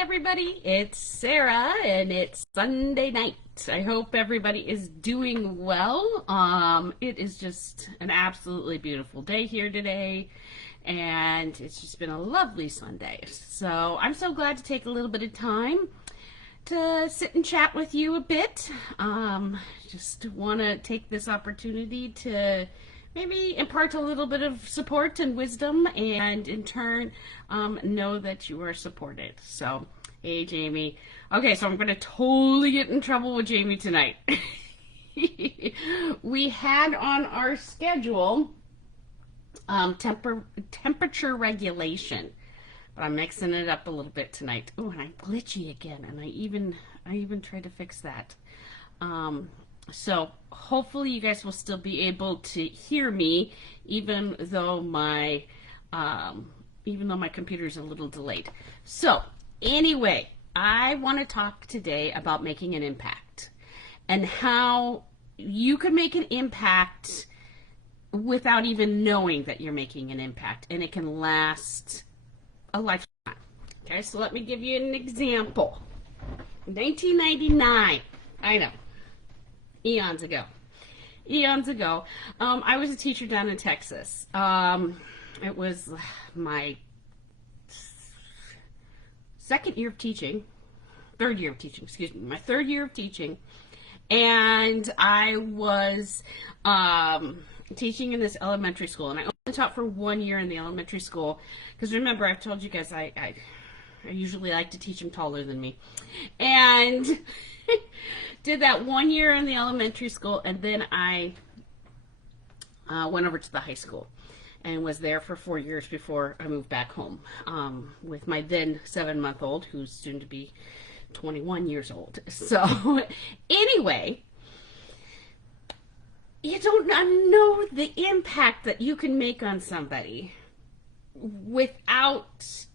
everybody, it's Sarah and it's Sunday night. I hope everybody is doing well. It is just an absolutely beautiful day here today, and it's just been a lovely Sunday. So I'm so glad to take a little bit of time to sit and chat with you a bit. Just want to take this opportunity to maybe impart a little bit of support and wisdom, and in turn, know that you are supported. So, hey, Jamie. Okay, so I'm going to totally get in trouble with Jamie tonight. We had on our schedule temperature regulation, but I'm mixing it up a little bit tonight. Oh, and I'm glitchy again, and I even tried to fix that. So hopefully you guys will still be able to hear me, even though my computer is a little delayed. So anyway, I want to talk today about making an impact and how you can make an impact without even knowing that you're making an impact, and it can last a lifetime. Okay, so let me give you an example. 1999, I know. Eons ago, I was a teacher down in Texas. It was my third year of teaching, my third year of teaching, and I was teaching in this elementary school, and I only taught for 1 year in the elementary school, because remember, I've told you guys I usually like to teach them taller than me, and did that 1 year in the elementary school, and then I went over to the high school and was there for 4 years before I moved back home with my then 7-month-old, who's soon to be 21 years old. So anyway, you don't know the impact that you can make on somebody without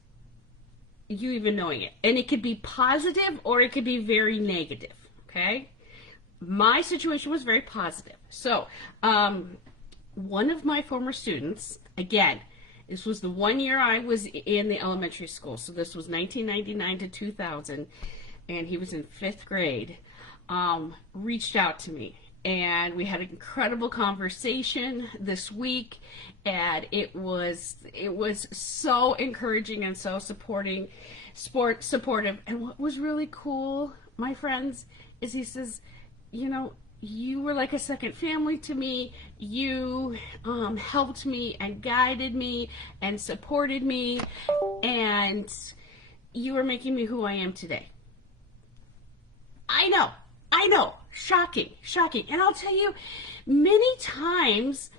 you even knowing it. And it could be positive or it could be very negative. Okay, my situation was very positive. So, one of my former students, again, this was the 1 year I was in the elementary school, so this was 1999 to 2000, and he was in 5th grade, reached out to me, and we had an incredible conversation this week, and it was so encouraging and so supportive. And what was really cool, my friends, is he says, you know, you were like a second family to me. You helped me and guided me and supported me, and you are making me who I am today. I know, shocking. And I'll tell you, many times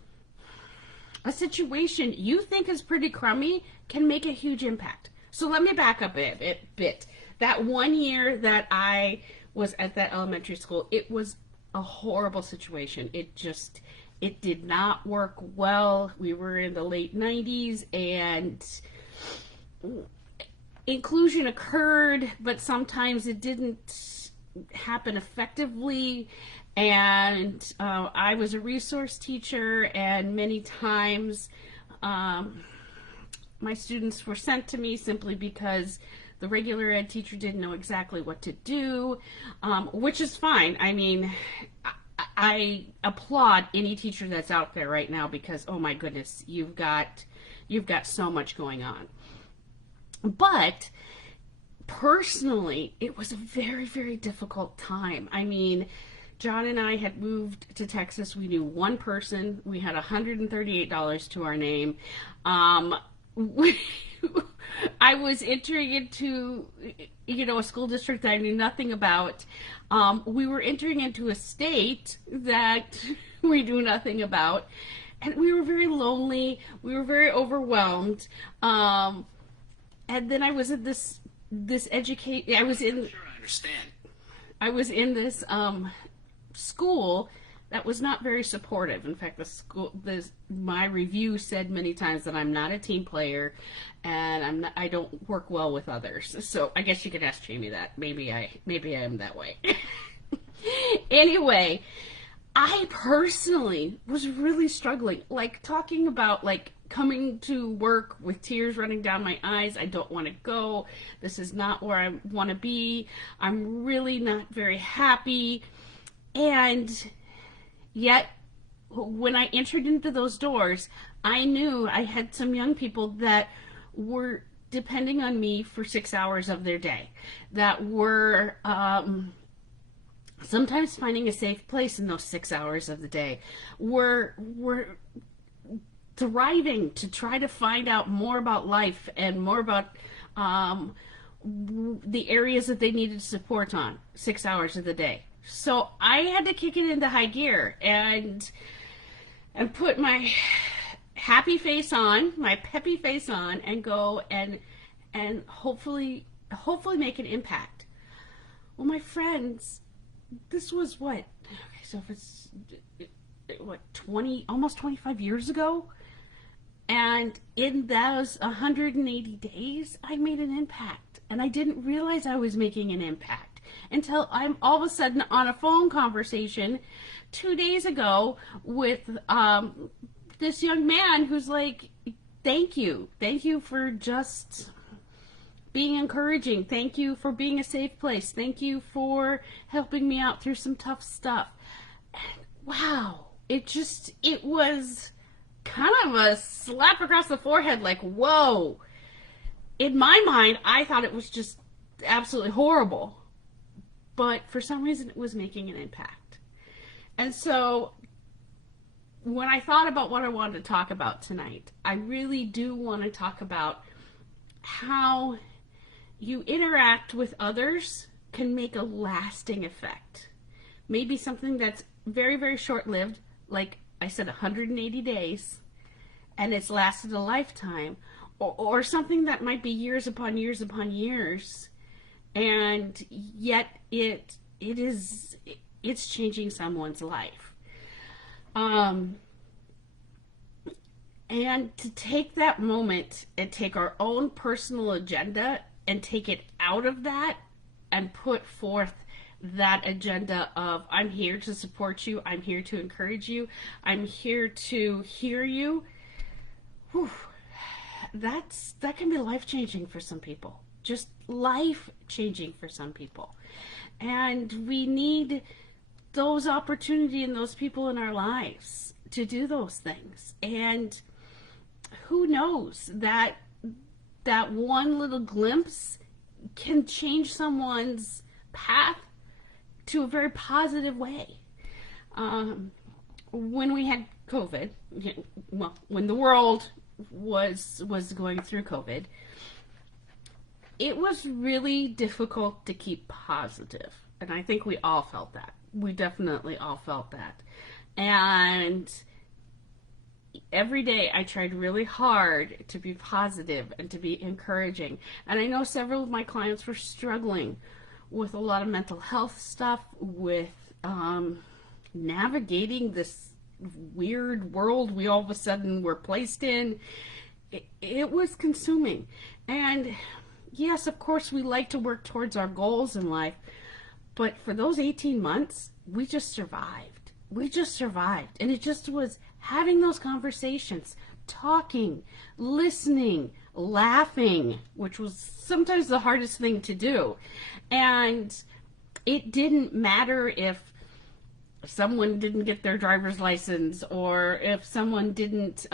a situation you think is pretty crummy can make a huge impact. So let me back up a bit. That 1 year that I was at that elementary school, it was a horrible situation. It did not work well. We were in the late 90s, and inclusion occurred, but sometimes it didn't happen effectively. And I was a resource teacher, and many times my students were sent to me simply because the regular ed teacher didn't know exactly what to do, which is fine. I mean, I applaud any teacher that's out there right now, because, oh my goodness, you've got so much going on. But personally, it was a very, very difficult time. I mean, John and I had moved to Texas. We knew one person. We had $138 to our name. I was entering into, a school district that I knew nothing about. We were entering into a state that we knew nothing about, and we were very lonely. We were very overwhelmed. And then I was at this I was in. Sure, I understand. I was in this school that was not very supportive. In fact, my review said many times that I'm not a team player, and I don't work well with others. So I guess you could ask Jamie that. Maybe I am that way. Anyway, I personally was really struggling, like talking about like coming to work with tears running down my eyes. I don't want to go. This is not where I want to be. I'm really not very happy. And yet, when I entered into those doors, I knew I had some young people that were depending on me for 6 hours of their day, that were sometimes finding a safe place in those 6 hours of the day, were thriving to try to find out more about life and more about the areas that they needed support on 6 hours of the day. So I had to kick it into high gear and put my happy face on, my peppy face on, and go and hopefully make an impact. Well, my friends, this was what? Okay, so if it's what, 20, almost 25 years ago, and in those 180 days, I made an impact, and I didn't realize I was making an impact until I'm all of a sudden on a phone conversation 2 days ago with this young man who's like, thank you for just being encouraging, thank you for being a safe place, thank you for helping me out through some tough stuff. And wow, it was kind of a slap across the forehead, like, whoa. In my mind, I thought it was just absolutely horrible, but for some reason it was making an impact. And so when I thought about what I wanted to talk about tonight, I really do want to talk about how you interact with others can make a lasting effect. Maybe something that's very, very short-lived, like I said, 180 days, and it's lasted a lifetime, or something that might be years upon years upon years, and yet it's changing someone's life. And to take that moment and take our own personal agenda and take it out of that and put forth that agenda of, I'm here to support you, I'm here to encourage you, I'm here to hear you. Whew, that can be life-changing for some people. Just life-changing for some people. And we need those opportunities and those people in our lives to do those things. And who knows, that one little glimpse can change someone's path to a very positive way. When we had COVID, well, when the world was going through COVID, it was really difficult to keep positive. And I think we all felt that. We definitely all felt that. And every day I tried really hard to be positive and to be encouraging. And I know several of my clients were struggling with a lot of mental health stuff, with navigating this weird world we all of a sudden were placed in. It was consuming. And yes, of course, we like to work towards our goals in life, but for those 18 months, we just survived. We just survived. And it just was having those conversations, talking, listening, laughing, which was sometimes the hardest thing to do. And it didn't matter if someone didn't get their driver's license, or if someone didn't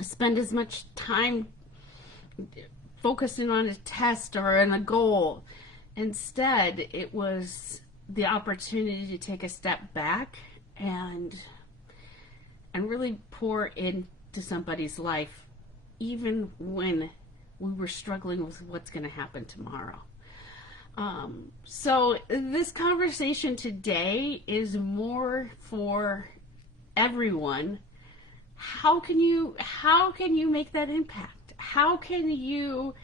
spend as much time focusing on a test or on a goal. Instead, it was the opportunity to take a step back and really pour into somebody's life, even when we were struggling with what's going to happen tomorrow. So this conversation today is more for everyone. How can you make that impact? How can you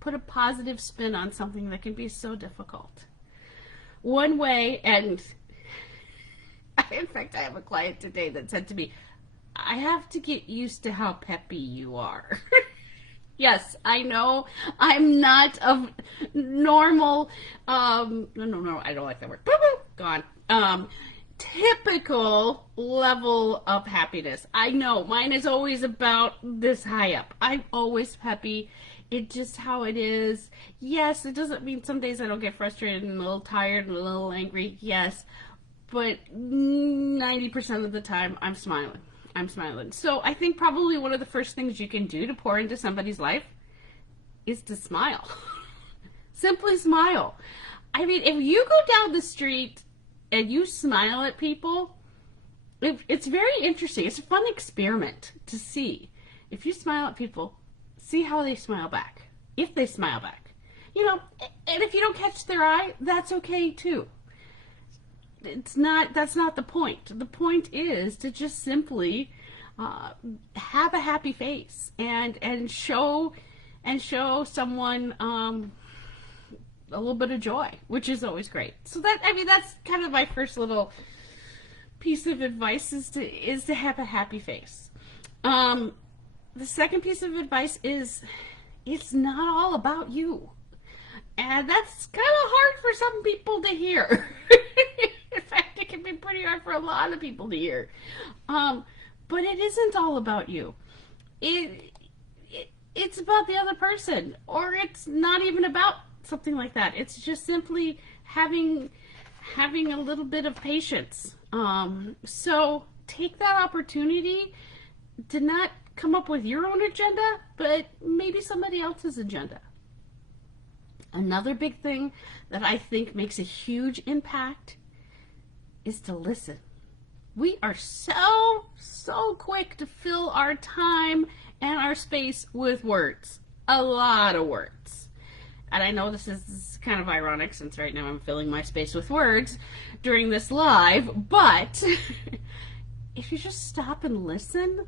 put a positive spin on something that can be so difficult? One way, and in fact, I have a client today that said to me, I have to get used to how peppy you are. Yes, I know I'm not a normal, no, I don't like that word. Gone. typical level of happiness. I know mine is always about this high up. I'm always happy. It's just how it is. Yes, it doesn't mean some days I don't get frustrated and a little tired and a little angry. Yes, but 90% of the time I'm smiling. I'm smiling. So I think probably one of the first things you can do to pour into somebody's life is to smile. Simply smile. I mean, if you go down the street and you smile at people, it's very interesting. It's a fun experiment to see. If you smile at people, see how they smile back. If they smile back. You know, and if you don't catch their eye, that's okay too. That's not the point. The point is to just simply have a happy face and show someone a little bit of joy, which is always great. So that's kind of my first little piece of advice is to have a happy face. The second piece of advice is it's not all about you. And that's kind of hard for some people to hear. In fact, it can be pretty hard for a lot of people to hear. But it isn't all about you. It's about the other person, or it's not even about something like that. It's just simply having a little bit of patience. So take that opportunity to not come up with your own agenda, but maybe somebody else's agenda. Another big thing that I think makes a huge impact is to listen. We are so quick to fill our time and our space with words. A lot of words. And I know this is kind of ironic since right now I'm filling my space with words during this live, but if you just stop and listen,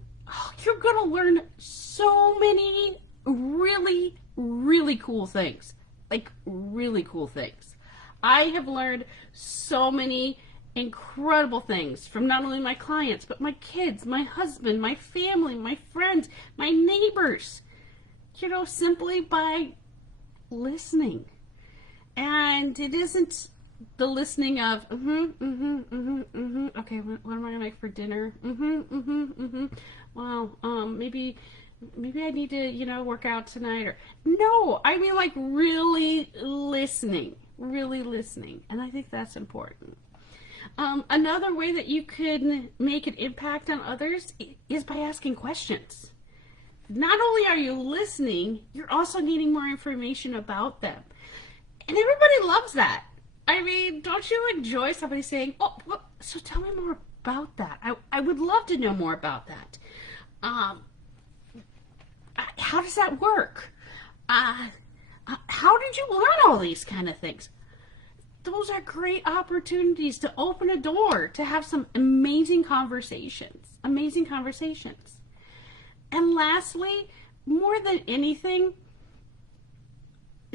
you're going to learn so many really, really cool things. Like, really cool things. I have learned so many incredible things from not only my clients, but my kids, my husband, my family, my friends, my neighbors. You know, simply by listening. And it isn't the listening of, okay, what am I gonna make for dinner? Well, maybe I need to, work out tonight. Or no, I mean like really listening. And I think that's important. Another way that you can make an impact on others is by asking questions. Not only are you listening, you're also needing more information about them. And everybody loves that. I mean, don't you enjoy somebody saying, so tell me more about that. I would love to know more about that. How does that work? How did you learn all these kind of things? Those are great opportunities to open a door to have some amazing conversations. And lastly, more than anything,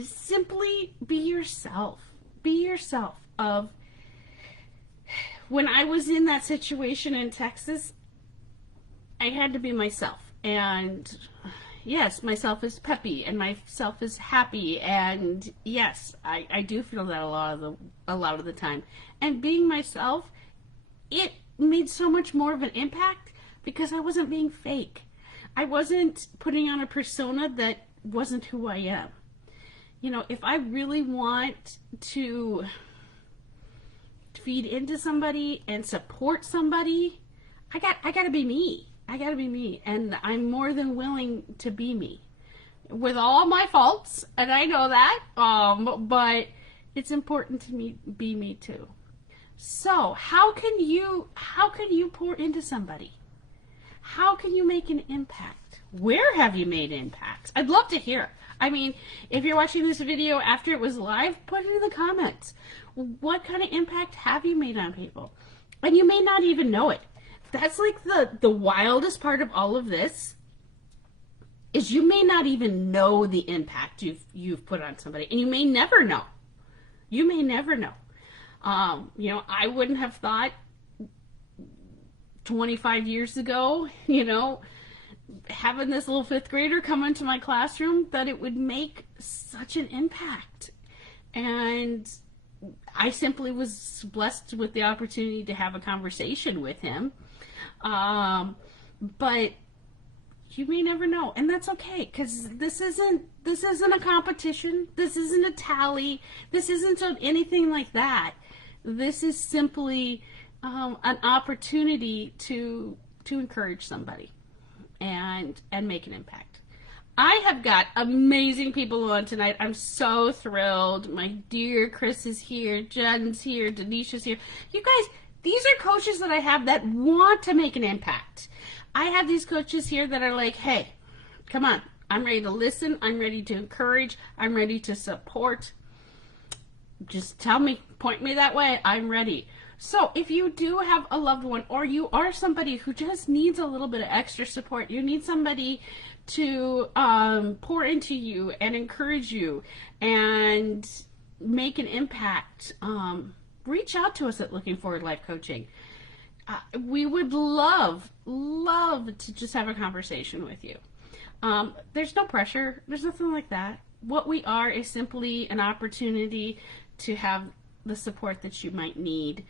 simply be yourself. Be yourself. When I was in that situation in Texas, I had to be myself. And yes, myself is peppy and myself is happy, and yes, I do feel that a lot of the time. And being myself, it made so much more of an impact because I wasn't being fake. I wasn't putting on a persona that wasn't who I am. You know, if I really want to feed into somebody and support somebody, I got to be me. I got to be me, and I'm more than willing to be me, with all my faults, and I know that. But it's important to me be me too. So, how can you pour into somebody? How can you make an impact? Where have you made impacts? I'd love to hear. I mean, if you're watching this video after it was live, put it in the comments. What kind of impact have you made on people? And you may not even know it. That's like the wildest part of all of this, is you may not even know the impact you've put on somebody, and you may never know. You may never know. I wouldn't have thought 25 years ago, having this little fifth grader come into my classroom, that it would make such an impact. And I simply was blessed with the opportunity to have a conversation with him. But you may never know, and that's okay, because this isn't a competition. This isn't a tally. This isn't anything like that. This is simply an opportunity to encourage somebody and make an impact. I have got amazing people on tonight. I'm so thrilled. My dear Chris is here, Jen's here, Denisha's here. You guys, these are coaches that I have that want to make an impact. I have these coaches here that are like, hey, come on. I'm ready to listen. I'm ready to encourage. I'm ready to support. Just tell me, point me that way. I'm ready. So if you do have a loved one, or you are somebody who just needs a little bit of extra support, you need somebody to pour into you and encourage you and make an impact, reach out to us at Looking Forward Life Coaching. We would love to just have a conversation with you. There's no pressure. There's nothing like that. What we are is simply an opportunity to have the support that you might need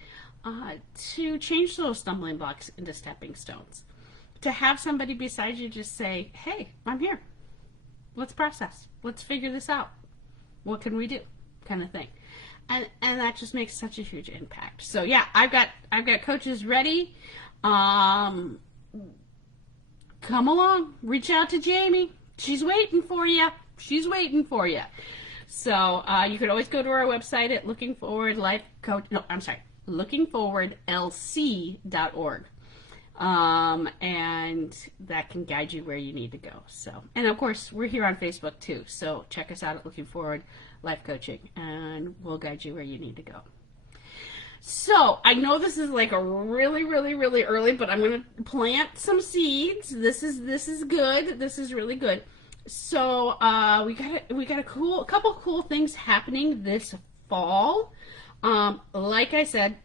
to change those stumbling blocks into stepping stones. To have somebody beside you just say, hey, I'm here. Let's process. Let's figure this out. What can we do? Kind of thing. And that just makes such a huge impact. So yeah, I've got coaches ready. Come along. Reach out to Jamie. She's waiting for you. She's waiting for you. So you could always go to our website at lookingforwardlc.org. And that can guide you where you need to go. So, and of course, we're here on Facebook too. So check us out at Looking Forward Life Coaching, and we'll guide you where you need to go. So I know this is like a really, really, really early, but I'm going to plant some seeds. This is good. This is really good. So we got a couple cool things happening this fall. Like I said,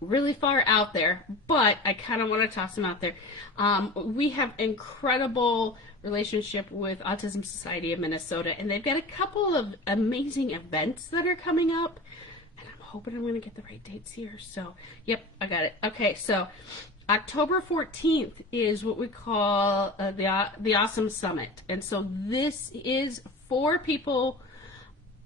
really far out there, but I kind of want to toss them out there. We have incredible relationship with Autism Society of Minnesota, and they've got a couple of amazing events that are coming up, and I'm hoping I'm going to get the right dates here. So, yep, I got it. Okay, so October 14th is what we call the Awesome Summit, and so this is for people,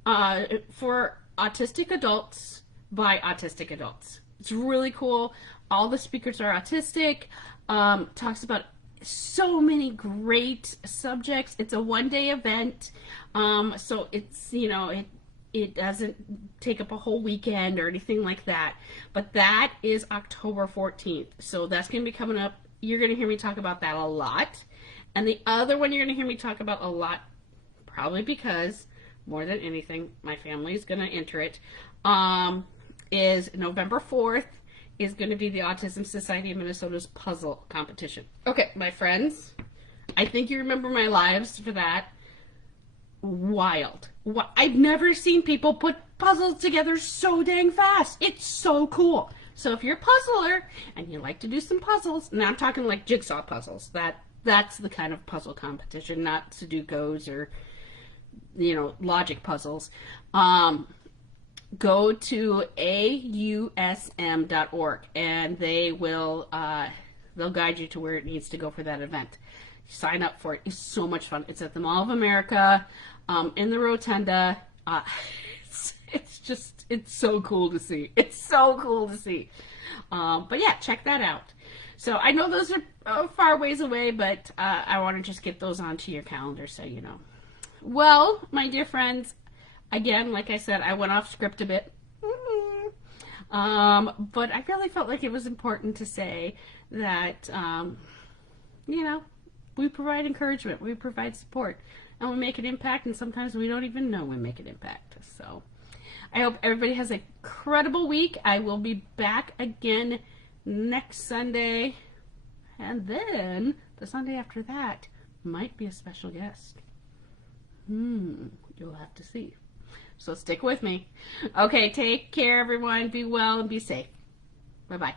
for autistic adults by autistic adults. It's really cool. All the speakers are autistic. Talks about so many great subjects. It's a one-day event, so it's, it doesn't take up a whole weekend or anything like that. But that is October 14th. So that's going to be coming up. You're going to hear me talk about that a lot. And the other one you're going to hear me talk about a lot, probably because more than anything, my family is going to enter it, is November 4th is going to be the Autism Society of Minnesota's puzzle competition. Okay, my friends, I think you remember my lives for that. Wild. I've never seen people put puzzles together so dang fast. It's so cool. So if you're a puzzler and you like to do some puzzles, now I'm talking like jigsaw puzzles. That's the kind of puzzle competition, not Sudokus or, logic puzzles. Go to ausm.org and they'll guide you to where it needs to go for that event. Sign up for it. It's so much fun. It's at the Mall of America, in the Rotunda. It's so cool to see. It's so cool to see. But yeah, check that out. So I know those are far ways away, but I want to just get those onto your calendar so you know. Well, my dear friends, again, like I said, I went off script a bit. But I really felt like it was important to say that, we provide encouragement, we provide support, and we make an impact, and sometimes we don't even know we make an impact. So I hope everybody has an incredible week. I will be back again next Sunday, and then the Sunday after that might be a special guest. You'll have to see. So stick with me. Okay, take care, everyone. Be well and be safe. Bye-bye.